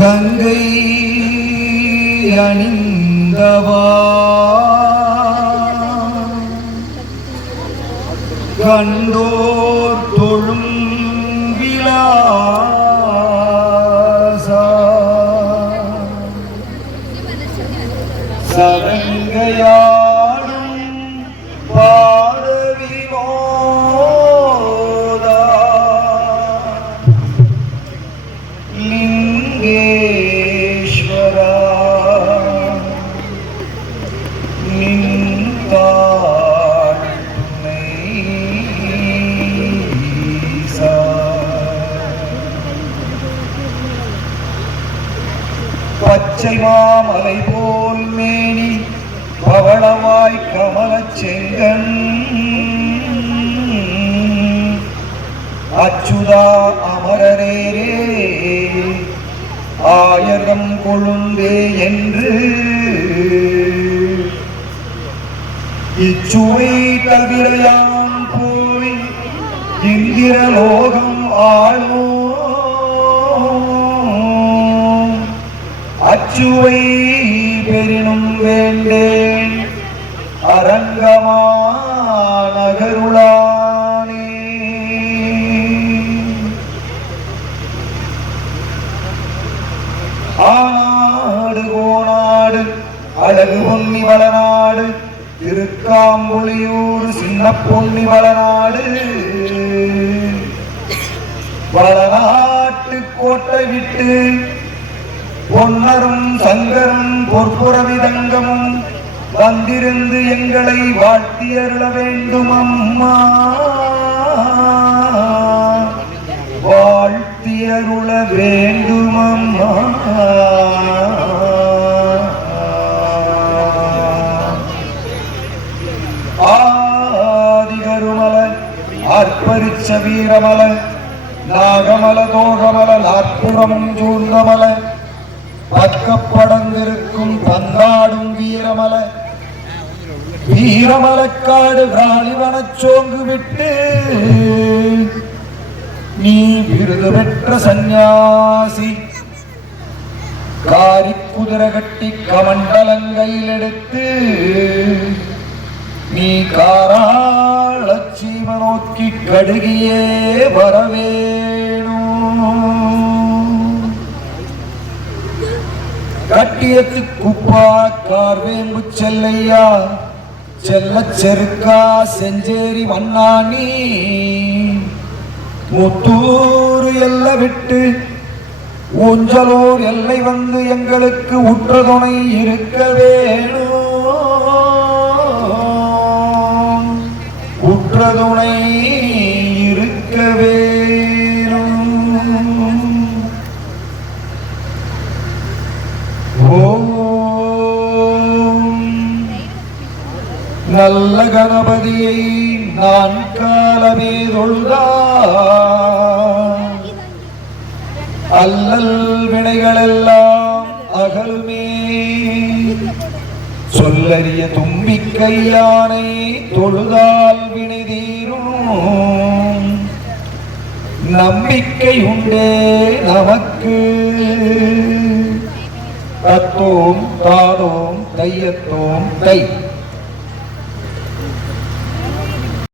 கங்கை அணிந்தவா கண்டோர் தொழும் விலாசா சரங்கையாடும் பச்சை மாமலை போல் மேனி பவளவாய் கமலச் செங்கன் அச்சுதா அமரரேரே ஆயர்தம் கொழுந்தே என்று. இச்சுவை தவிரையான் போய் இந்திரலோகம் ஆளும் ஆளோ அச்சுவை பெரினும் வேண்டேன். அரங்கமா நகருளானே ஆனாடு கோனாடு அழகு பொன்னி வளநாடு திருக்காம்புலியூர் சின்ன பொன்னி வளநாடு. வளநாட்டு கோட்டை விட்டு பொற்புறவிதங்கமும் வந்திருந்து எங்களை வாழ்த்தியருள வேண்டும் அம்மா வாழ்த்தியருள வேண்டும் அம்மா ஆதிகருமல ஆர்ப்பரிச்ச வீரமல நாகமல தோகமல நாற்புறமும் சூழ்ந்தமல பக்கப்பட பக்கப்படந்திருக்கும் பந்தாடும் வீரமல. வீரமலக்காடு விராலிவனச்சோங்கு விட்டு நீ விருது பெற்ற சந்நியாசி. காரி குதிரை கட்டி கமண்டலங்கையில் எடுத்து நீ காராளச்சீம நோக்கி கடுகியே வரவே. கட்டியத்து குப்பா கார்வேம்பு செல்லையா? செல்ல செருக்கா செஞ்சேரி வண்ணானி முத்தூர் எல்ல விட்டு ஊஞ்சலூர் எல்லை வந்து எங்களுக்கு உற்ற துணை இருக்க வேணும். உற்ற துணை நல்ல கணபதியை நான் காலமே தொழுதா? அல்லல் வினைகளெல்லாம் அகலுமே. சொல்லறிய தும்பிக்கையானை தொழுதால் வினை தீரும் நம்பிக்கை உண்டே நமக்கு. தத்தோம் தாதோம் தையத்தோம் தை.